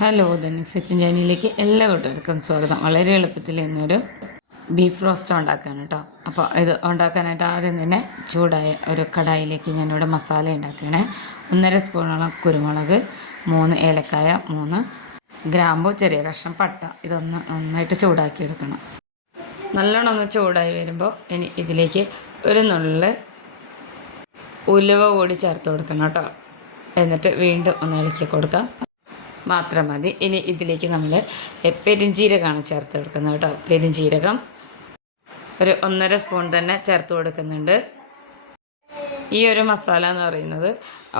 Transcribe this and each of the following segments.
Hello Dhanya Sachin ചാനലിലേക്ക് എല്ലാ കൂട്ടുകാർക്കും സ്വാഗതം. വളരെ എളുപ്പത്തിൽ ഇന്നൊരു ബീഫ് റോസ്റ്റ് ഉണ്ടാക്കുകയാണ് കേട്ടോ അപ്പോൾ ഇത് ഉണ്ടാക്കാനായിട്ട് ആദ്യം തന്നെ ചൂടായ ഒരു കടായിലേക്ക് ഞാനിവിടെ മസാല ഉണ്ടാക്കുകയാണ്. ഒന്നര സ്പൂണോളം കുരുമുളക് മൂന്ന് ഏലക്കായ മൂന്ന് ഗ്രാമ്പു ചെറിയ കഷ്ണം പട്ട. ഇതൊന്ന് നന്നായിട്ട് ചൂടാക്കി എടുക്കണം നല്ലോണം ഒന്ന് ചൂടായി വരുമ്പോൾ ഇനി ഇതിലേക്ക് ഒരു നുള്ളിൽ ഉലുവ കൂടി ചേർത്ത് കൊടുക്കണം കേട്ടോ എന്നിട്ട് വീണ്ടും ഒന്ന് ഇളക്കി കൊടുക്കാം. മാത്രം മതി. ഇനി ഇതിലേക്ക് നമ്മൾ പെരിഞ്ചീരകമാണ് ചേർത്ത് കൊടുക്കുന്നത് കേട്ടോ. പെരിഞ്ചീരകം ഒരു ഒന്നര സ്പൂൺ തന്നെ ചേർത്ത് കൊടുക്കുന്നുണ്ട്. ഈ ഒരു മസാല എന്ന് പറയുന്നത്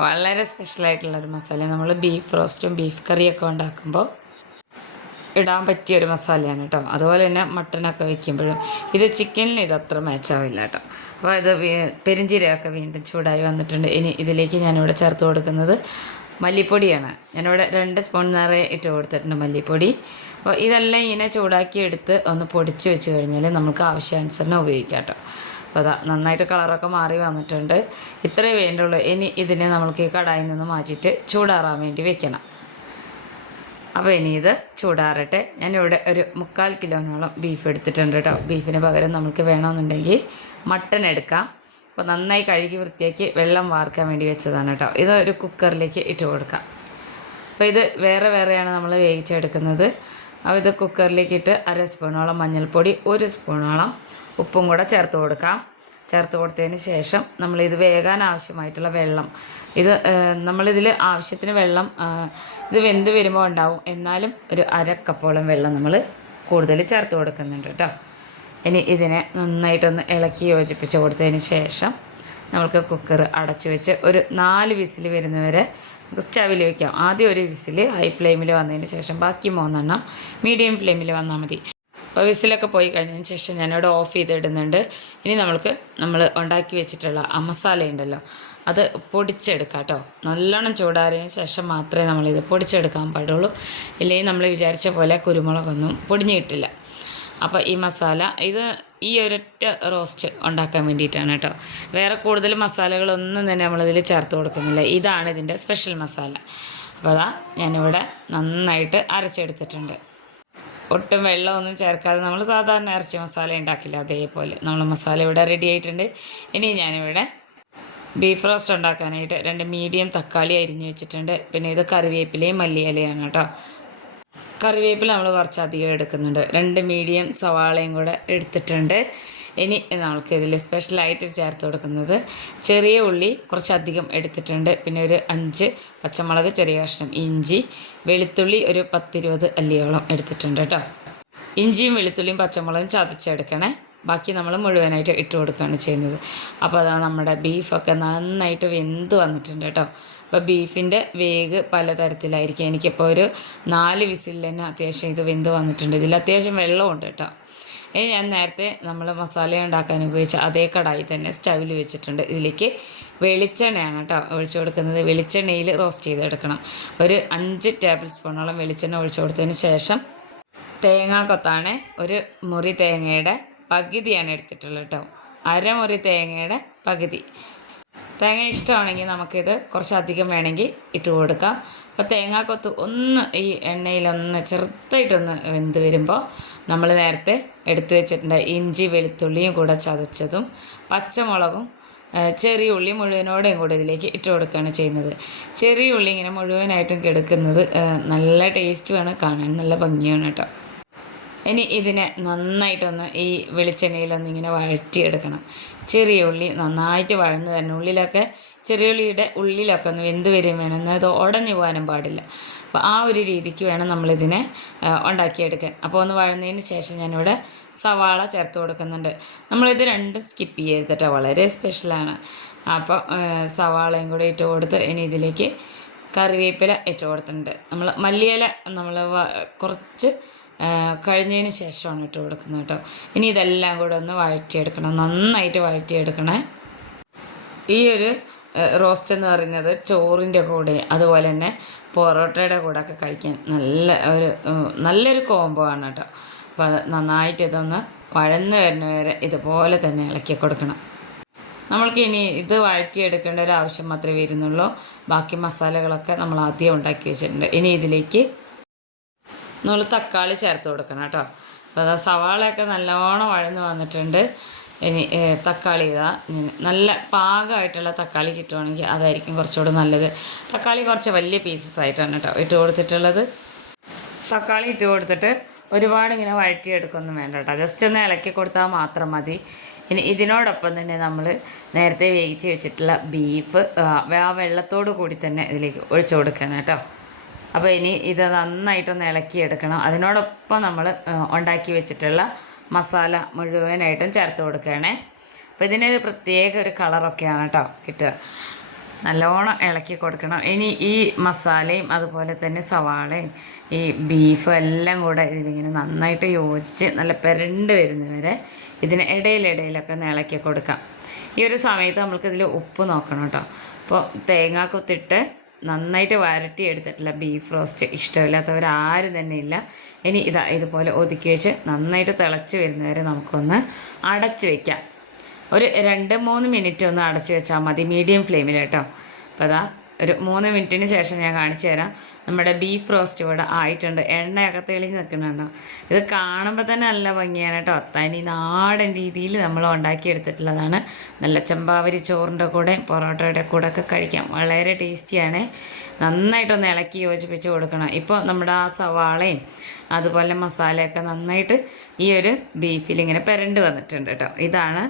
വളരെ സ്പെഷ്യലായിട്ടുള്ള ഒരു മസാല. നമ്മൾ ബീഫ് റോസ്റ്റും ബീഫ് കറിയൊക്കെ ഉണ്ടാക്കുമ്പോൾ ഇടാൻ പറ്റിയ ഒരു മസാലയാണ് കേട്ടോ. അതുപോലെ തന്നെ മട്ടനൊക്കെ വെക്കുമ്പോഴും. ഇത് ചിക്കനിൽ ഇത് അത്ര മാച്ചാവില്ല കേട്ടോ. അപ്പോൾ ഇത് പെരിഞ്ചീരകമൊക്കെ വീണ്ടും ചൂടായി വന്നിട്ടുണ്ട്. ഇനി ഇതിലേക്ക് ഞാനിവിടെ ചേർത്ത് കൊടുക്കുന്നത് മല്ലിപ്പൊടിയാണ്. ഞാനിവിടെ രണ്ട് സ്പൂൺ നിറയെ ഇട്ട് കൊടുത്തിട്ടുണ്ട് മല്ലിപ്പൊടി. അപ്പോൾ ഇതെല്ലാം ഇങ്ങനെ ചൂടാക്കി എടുത്ത് ഒന്ന് പൊടിച്ച് വെച്ച് കഴിഞ്ഞാൽ നമുക്ക് ആവശ്യാനുസരണം ഉപയോഗിക്കാം കേട്ടോ. അപ്പോൾ അതാ നന്നായിട്ട് കളറൊക്കെ മാറി വന്നിട്ടുണ്ട്. ഇത്രയേ വേണ്ടുള്ളൂ. ഇനി ഇതിനെ നമുക്ക് ഈ കടായിൽ നിന്ന് മാറ്റിയിട്ട് ചൂടാറാൻ വേണ്ടി വെക്കണം. അപ്പോൾ ഇനി ഇത് ചൂടാറട്ടെ. ഞാനിവിടെ ഒരു മുക്കാൽ കിലോനോളം ബീഫ് എടുത്തിട്ടുണ്ട് കേട്ടോ. ബീഫിന് പകരം നമുക്ക് വേണമെന്നുണ്ടെങ്കിൽ മട്ടൺ എടുക്കാം. അപ്പോൾ നന്നായി കഴുകി വൃത്തിയാക്കി വെള്ളം വാർക്കാൻ വേണ്ടി വെച്ചതാണ് കേട്ടോ ഇത് ഒരു കുക്കറിലേക്ക് ഇട്ട് കൊടുക്കാം. അപ്പോൾ ഇത് വേറെ വേറെയാണ് നമ്മൾ വേവിച്ചെടുക്കുന്നത്. അപ്പോൾ ഇത് കുക്കറിലേക്ക് ഇട്ട് അര സ്പൂണോളം മഞ്ഞൾപ്പൊടി ഒരു സ്പൂണോളം ഉപ്പും കൂടെ ചേർത്ത് കൊടുക്കാം. ചേർത്ത് കൊടുത്തതിന് ശേഷം നമ്മളിത് വേകാൻ ആവശ്യമായിട്ടുള്ള വെള്ളം. ഇത് നമ്മളിതിൽ ആവശ്യത്തിന് വെള്ളം ഇത് വെന്ത് വരുമ്പോൾ ഉണ്ടാവും. എന്നാലും ഒരു അര വെള്ളം നമ്മൾ കൂടുതൽ ചേർത്ത് കൊടുക്കുന്നുണ്ട് കേട്ടോ ഇനി ഇതിനെ നന്നായിട്ടൊന്ന് ഇളക്കി യോജിപ്പിച്ച് കൊടുത്തതിന് ശേഷം നമുക്ക് കുക്കർ അടച്ചു വെച്ച് ഒരു നാല് വിസിൽ വരുന്നവരെ നമുക്ക് സ്റ്റവിൽ വയ്ക്കാം ആദ്യം ഒരു വിസിൽ ഹൈ ഫ്ലെയിമിൽ വന്നതിന് ശേഷം ബാക്കി മൂന്നെണ്ണം മീഡിയം ഫ്ലെയിമിൽ വന്നാൽ മതി. അപ്പോൾ വിസിലൊക്കെ പോയി കഴിഞ്ഞതിന് ശേഷം ഞാനിവിടെ ഓഫ് ചെയ്തിടുന്നുണ്ട്. ഇനി നമുക്ക് നമ്മൾ ഉണ്ടാക്കി വെച്ചിട്ടുള്ള ആ മസാല ഉണ്ടല്ലോ അത് പൊടിച്ചെടുക്കാം കേട്ടോ. നല്ലോണം ചൂടാറിയതിന് ശേഷം മാത്രമേ നമ്മളിത് പൊടിച്ചെടുക്കാൻ പാടുള്ളൂ. ഇല്ലെങ്കിൽ നമ്മൾ വിചാരിച്ച പോലെ കുരുമുളകൊന്നും പൊടിഞ്ഞു കിട്ടില്ല. അപ്പോൾ ഈ മസാല ഇത് ഈ ഒരൊറ്റ റോസ്റ്റ് ഉണ്ടാക്കാൻ വേണ്ടിയിട്ടാണ് കേട്ടോ വേറെ കൂടുതൽ മസാലകളൊന്നും തന്നെ നമ്മളിതിൽ ചേർത്ത് കൊടുക്കുന്നില്ല. ഇതാണ് ഇതിന്റെ സ്പെഷ്യൽ മസാല. അപ്പോൾ അതാ ഞാനിവിടെ നന്നായിട്ട് അരച്ചെടുത്തിട്ടുണ്ട്. ഒട്ടും വെള്ളമൊന്നും ചേർക്കാതെ നമ്മൾ സാധാരണ ഇറച്ചി മസാല ഉണ്ടാക്കില്ല അതേപോലെ. നമ്മൾ മസാല ഇവിടെ റെഡി ആയിട്ടുണ്ട്. ഇനി ഞാനിവിടെ ബീഫ് റോസ്റ്റ് ഉണ്ടാക്കാനായിട്ട് രണ്ട് മീഡിയം തക്കാളി അരിഞ്ഞു വെച്ചിട്ടുണ്ട്. പിന്നെ ഇത് കറിവേപ്പിലയും മല്ലിയിലയാണ് കേട്ടോ കറിവേപ്പില നമ്മൾ കുറച്ചധികം എടുക്കുന്നുണ്ട്. രണ്ട് മീഡിയം സവാളയും കൂടെ എടുത്തിട്ടുണ്ട്. ഇനി നമുക്ക് ഇതിൽ സ്പെഷ്യലായിട്ട് ചേർത്ത് കൊടുക്കുന്നത് ചെറിയ ഉള്ളി കുറച്ചധികം എടുത്തിട്ടുണ്ട്. പിന്നെ ഒരു അഞ്ച് പച്ചമുളക് ചെറിയ കഷ്ണം ഇഞ്ചി വെളുത്തുള്ളി ഒരു പത്തിരുപത് അല്ലിയോളം എടുത്തിട്ടുണ്ട് കേട്ടോ. ഇഞ്ചിയും വെളുത്തുള്ളിയും പച്ചമുളകും ചതച്ചെടുക്കണേ. ബാക്കി നമ്മൾ മുഴുവനായിട്ട് ഇട്ട് കൊടുക്കുകയാണ് ചെയ്യുന്നത്. അപ്പോൾ അതാ നമ്മുടെ ബീഫൊക്കെ നന്നായിട്ട് വെന്ത് വന്നിട്ടുണ്ട് കേട്ടോ. അപ്പോൾ ബീഫിന്റെ വേഗ് പലതരത്തിലായിരിക്കും. എനിക്കിപ്പോൾ ഒരു നാല് വിസിൽ തന്നെ അത്യാവശ്യം ഇത് വെന്ത് വന്നിട്ടുണ്ട്. ഇതിൽ അത്യാവശ്യം വെള്ളമുണ്ട് കേട്ടോ. ഇനി ഞാൻ നേരത്തെ നമ്മൾ മസാല ഉണ്ടാക്കാൻ ഉപയോഗിച്ച അതേ കടായി തന്നെ സ്റ്റവിൽ വെച്ചിട്ടുണ്ട്. ഇതിലേക്ക് വെളിച്ചെണ്ണയാണ് കേട്ടോ ഒഴിച്ചു കൊടുക്കുന്നത്. വെളിച്ചെണ്ണയിൽ റോസ്റ്റ് ചെയ്തെടുക്കണം. ഒരു അഞ്ച് ടേബിൾ സ്പൂണോളം വെളിച്ചെണ്ണ ഒഴിച്ചു കൊടുത്തതിന് ശേഷം തേങ്ങാ കൊത്താണ് ഒരു മുറി തേങ്ങയുടെ പകുതിയാണ് എടുത്തിട്ടുള്ളത് കേട്ടോ. അരമുറി തേങ്ങയുടെ പകുതി. തേങ്ങ ഇഷ്ടമാണെങ്കിൽ നമുക്കിത് കുറച്ചധികം വേണമെങ്കിൽ ഇട്ട് കൊടുക്കാം. അപ്പോൾ തേങ്ങാക്കൊത്ത് ഒന്ന് ഈ എണ്ണയിലൊന്ന് ചെറുതായിട്ടൊന്ന് വെന്ത് വരുമ്പോൾ നമ്മൾ നേരത്തെ എടുത്തു വെച്ചിട്ടുണ്ട് ഇഞ്ചി വെളുത്തുള്ളിയും കൂടെ ചതച്ചതും പച്ചമുളകും ചെറിയ ഉള്ളി മുഴുവനോടെയും കൂടെ ഇതിലേക്ക് ഇട്ട് കൊടുക്കുകയാണ് ചെയ്യുന്നത്. ചെറിയ ഉള്ളി ഇങ്ങനെ മുഴുവനായിട്ടും കിടക്കുന്നത് നല്ല ടേസ്റ്റുമാണ് കാണാൻ നല്ല ഭംഗിയാണ് കേട്ടോ. ഇനി ഇതിനെ നന്നായിട്ടൊന്ന് ഈ വെളിച്ചെണ്ണയിലൊന്ന് ഇങ്ങനെ വഴറ്റിയെടുക്കണം. ചെറിയ ഉള്ളി നന്നായിട്ട് വഴന്ന് വരണം. ഉള്ളിലൊക്കെ ചെറിയ ഉള്ളിയുടെ ഉള്ളിലൊക്കെ ഒന്ന് വെന്ത് വരും വേണം. എന്നാൽ ഉടഞ്ഞു പോകാനും പാടില്ല. അപ്പോൾ ആ ഒരു രീതിക്ക് വേണം നമ്മളിതിനെ ഉണ്ടാക്കിയെടുക്കാൻ. അപ്പോൾ ഒന്ന് വഴന്നതിന് ശേഷം ഞാനിവിടെ സവാള ചേർത്ത് കൊടുക്കുന്നുണ്ട്. നമ്മളിത് രണ്ടും സ്കിപ്പ് ചെയ്തിട്ടാണ് വളരെ സ്പെഷ്യലാണ് അപ്പോൾ സവാളയും കൂടെ ഇട്ട് കൊടുത്ത് ഇനി ഇതിലേക്ക് കറിവേപ്പില ഇട്ട് കൊടുത്തിട്ടുണ്ട്. നമ്മൾ മല്ലിയില നമ്മൾ കുറച്ച് കഴിഞ്ഞതിന് ശേഷമാണ് ഇട്ട് കൊടുക്കുന്നത് കേട്ടോ. ഇനി ഇതെല്ലാം കൂടെ ഒന്ന് വഴറ്റിയെടുക്കണം. നന്നായിട്ട് വഴറ്റിയെടുക്കണേ. ഈ ഒരു റോസ്റ്റ് എന്ന് പറയുന്നത് ചോറിന്റെ കൂടെ അതുപോലെ തന്നെ പൊറോട്ടയുടെ കൂടെ ഒക്കെ കഴിക്കാൻ നല്ല ഒരു നല്ലൊരു കോംബോ ആണ് കേട്ടോ. അപ്പോൾ അത് നന്നായിട്ട് ഇതൊന്ന് വഴന്ന് വരുന്ന വരെ ഇതുപോലെ തന്നെ ഇളക്കി കൊടുക്കണം. നമ്മൾക്ക് ഇനി ഇത് വഴറ്റിയെടുക്കേണ്ട ഒരു ആവശ്യം മാത്രമേ വരുന്നുള്ളൂ. ബാക്കി മസാലകളൊക്കെ നമ്മൾ ആദ്യം ഉണ്ടാക്കി വെച്ചിട്ടുണ്ട്. ഇനി ഇതിലേക്ക് നമ്മൾ തക്കാളി ചേർത്ത് കൊടുക്കണം കേട്ടോ. അപ്പോൾ അതാ സവാളയൊക്കെ നല്ലോണം വഴന്ന് വന്നിട്ടുണ്ട്. ഇനി തക്കാളി ഇതാ. നല്ല പാകമായിട്ടുള്ള തക്കാളി കിട്ടുവാണെങ്കിൽ അതായിരിക്കും കുറച്ചുകൂടെ നല്ലത്. തക്കാളി കുറച്ച് വലിയ പീസസ് ആയിട്ടാണ് കേട്ടോ ഇട്ട് കൊടുത്തിട്ടുള്ളത്. തക്കാളി ഇട്ട് കൊടുത്തിട്ട് ഒരുപാട് ഇങ്ങനെ വഴറ്റിയെടുക്കൊന്നും വേണ്ട കേട്ടോ. ജസ്റ്റ് ഒന്ന് ഇളക്കി കൊടുത്താൽ മാത്രം മതി. ഇനി ഇതിനോടൊപ്പം തന്നെ നമ്മൾ നേരത്തെ വേവിച്ച് വെച്ചിട്ടുള്ള ബീഫ് ആ വെള്ളത്തോട് കൂടി തന്നെ ഇതിലേക്ക് ഒഴിച്ചു കൊടുക്കണം കേട്ടോ. അപ്പോൾ ഇനി ഇത് നന്നായിട്ടൊന്ന് ഇളക്കിയെടുക്കണം. അതിനോടൊപ്പം നമ്മൾ ഉണ്ടാക്കി വെച്ചിട്ടുള്ള മസാല മുഴുവനായിട്ടും ചേർത്ത് കൊടുക്കുകയാണേ അപ്പോൾ ഇതിനൊരു പ്രത്യേക ഒരു കളറൊക്കെയാണ് കേട്ടോ കിട്ടുക. നല്ലോണം ഇളക്കി കൊടുക്കണം. ഇനി ഈ മസാലയും അതുപോലെ തന്നെ സവാളയും ഈ ബീഫും എല്ലാം കൂടെ ഇതിലിങ്ങനെ നന്നായിട്ട് യോജിച്ച് നല്ല പെരണ്ട് വരുന്നവരെ ഇതിന് ഇടയിലിടയിലൊക്കെ ഒന്ന് ഇളക്കി കൊടുക്കാം. ഈ ഒരു സമയത്ത് നമ്മൾക്ക് നമ്മൾക്കിതിൽ ഉപ്പ് നോക്കണം കേട്ടോ. അപ്പോൾ തേങ്ങ കുത്തിട്ട് നന്നായിട്ട് വരട്ടി എടുത്തിട്ടില്ല ബീഫ് റോസ്റ്റ് ഇഷ്ടമില്ലാത്തവർ ആരും തന്നെ ഇല്ല. ഇനി ഇതാ ഇതുപോലെ ഒതുക്കി വെച്ച് നന്നായിട്ട് തിളച്ച് വരുന്നവരെ നമുക്കൊന്ന് അടച്ച് വയ്ക്കാം ഒരു രണ്ട് മൂന്ന് മിനിറ്റ് ഒന്ന് അടച്ച് വെച്ചാൽ മതി. മീഡിയം ഫ്ലെയിമിൽ കേട്ടോ. അപ്പോൾ അതാ ഒരു മൂന്ന് മിനിറ്റിന് ശേഷം ഞാൻ കാണിച്ചു തരാം. നമ്മുടെ ബീഫ് റോസ്റ്റ് ഇവിടെ ആയിട്ടുണ്ട്. എണ്ണയൊക്കെ തെളിഞ്ഞ് നിൽക്കുന്നുണ്ടോ. ഇത് കാണുമ്പോൾ തന്നെ നല്ല ഭംഗിയാണ് കേട്ടോ. നാടൻ രീതിയിൽ നമ്മൾ ഉണ്ടാക്കിയെടുത്തിട്ടുള്ളതാണ്. നല്ല ചെമ്പാവരി ചോറിന്റെ കൂടെ പൊറോട്ടയുടെ കൂടെ ഒക്കെ കഴിക്കാം. വളരെ ടേസ്റ്റിയാണ് നന്നായിട്ടൊന്ന് ഇളക്കി യോജിപ്പിച്ച് കൊടുക്കണം. ഇപ്പോൾ നമ്മുടെ ആ സവാളയും അതുപോലെ മസാലയൊക്കെ നന്നായിട്ട് ഈ ഒരു ബീഫിൽ ഇങ്ങനെ പെരണ്ട് വന്നിട്ടുണ്ട് കേട്ടോ. ഇതാണ്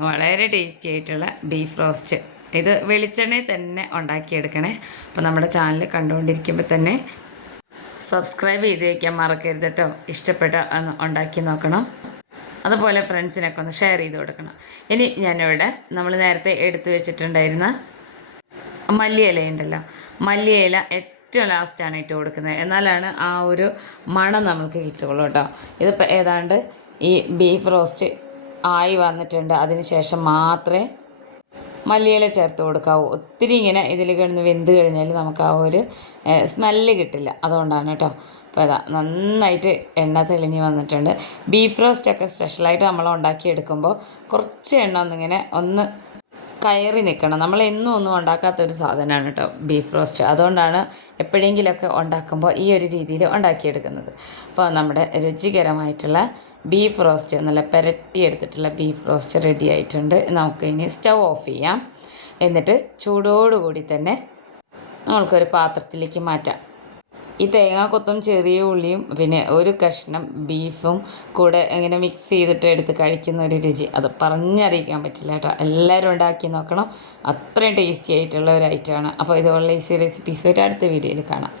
വളരെ ടേസ്റ്റി ആയിട്ടുള്ള ബീഫ് റോസ്റ്റ് ഇത് വെളിച്ചെണ്ണയിൽ തന്നെ ഉണ്ടാക്കിയെടുക്കണേ. അപ്പോൾ നമ്മുടെ ചാനൽ കണ്ടുകൊണ്ടിരിക്കുമ്പോൾ തന്നെ സബ്സ്ക്രൈബ് ചെയ്ത് വയ്ക്കാൻ മറക്കരുത് കേട്ടോ. ഇഷ്ടപ്പെട്ട ഒന്ന് ഉണ്ടാക്കി നോക്കണം. അതുപോലെ ഫ്രണ്ട്സിനൊക്കെ ഒന്ന് ഷെയർ ചെയ്ത് കൊടുക്കണം. ഇനി ഞാനിവിടെ നമ്മൾ നേരത്തെ എടുത്തു വെച്ചിട്ടുണ്ടായിരുന്ന മല്ലിയില ഉണ്ടല്ലോ. മല്ലിയില ഏറ്റവും ലാസ്റ്റാണ് ഇട്ട് കൊടുക്കുന്നത്. എന്നാലാണ് ആ ഒരു മണം നമുക്ക് കിട്ടുള്ളൂ കേട്ടോ. ഇതിപ്പോൾ ഏതാണ്ട് ഈ ബീഫ് റോസ്റ്റ് ആയി വന്നിട്ടുണ്ട്. അതിന് ശേഷം മാത്രമേ മല്ലിയില ചേർത്ത് കൊടുക്കാവൂ ഒത്തിരി ഇങ്ങനെ ഇതിൽ കിടന്ന് വെന്ത് കഴിഞ്ഞാൽ നമുക്ക് ആ ഒരു സ്മെല്ല് കിട്ടില്ല. അതുകൊണ്ടാണ് കേട്ടോ. അപ്പോൾ ഇതാ നന്നായിട്ട് എണ്ണ തെളിഞ്ഞ് വന്നിട്ടുണ്ട്. ബീഫ് റോസ്റ്റൊക്കെ സ്പെഷ്യലായിട്ട് നമ്മൾ ഉണ്ടാക്കിയെടുക്കുമ്പോൾ കുറച്ച് എണ്ണ ഒന്നിങ്ങനെ ഒന്ന് കയറി നിൽക്കണം. നമ്മൾ എന്നും ഒന്നും ഉണ്ടാക്കാത്തൊരു സാധനമാണ് കേട്ടോ ബീഫ് റോസ്റ്റ്. അതുകൊണ്ടാണ് എപ്പോഴെങ്കിലുമൊക്കെ ഉണ്ടാക്കുമ്പോൾ ഈ ഒരു രീതിയിൽ ഉണ്ടാക്കിയെടുക്കുന്നത്. അപ്പോൾ നമ്മുടെ രുചികരമായിട്ടുള്ള ബീഫ് റോസ്റ്റ് നല്ല പെരട്ടി എടുത്തിട്ടുള്ള ബീഫ് റോസ്റ്റ് റെഡി ആയിട്ടുണ്ട്. നമുക്ക് ഇനി സ്റ്റൗ ഓഫ് ചെയ്യാം. എന്നിട്ട് ചൂടോടുകൂടി തന്നെ നമ്മൾക്കൊരു പാത്രത്തിലേക്ക് മാറ്റാം. ഈ തേങ്ങാക്കൊത്തും ചെറിയ ഉള്ളിയും പിന്നെ ഒരു കഷ്ണം ബീഫും കൂടെ ഇങ്ങനെ മിക്സ് ചെയ്തിട്ട് എടുത്ത് കഴിക്കുന്ന ഒരു രുചി. അത് പറഞ്ഞറിയിക്കാൻ പറ്റില്ല കേട്ടോ. എല്ലാവരും ഉണ്ടാക്കി നോക്കണം. അത്രയും ടേസ്റ്റി ആയിട്ടുള്ള ഒരു ഐറ്റമാണ് അപ്പോൾ ഇതുപോലുള്ള ഈസി റെസിപ്പീസ് ഒരു അടുത്ത വീഡിയോയിൽ കാണാം.